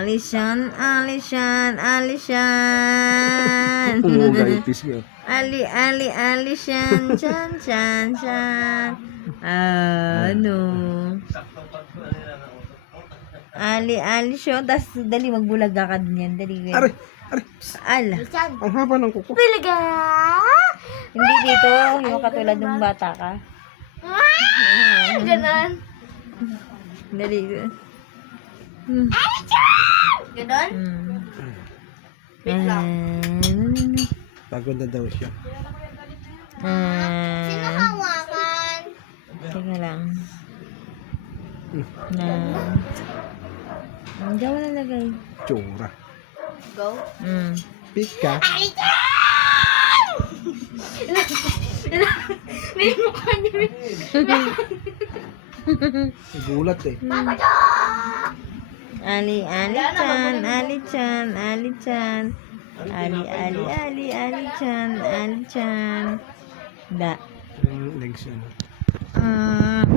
Alishan, Alishan, Alishan. Oo, gaipis nga. Alishan, chan, chan, chan. Ano? Alishan. Tas, dali, magbulaga ka din yan. Dali, Are, ganyan. are. Ala. Ang haba ng kuko. Bulaga! Hindi dito, yung katulad ng bata ka. Ganon. Dali. Ganon? Pagod na daw siya. Sino hawakan? Teka lang. Hindi ako nalagay. Tsura. Go. Pika. May mukha niya. Gulat eh. Ali-chan, Ali-chan, Ali-chan. Ali-chan, Ali-chan. Da. Legs yan. Ah.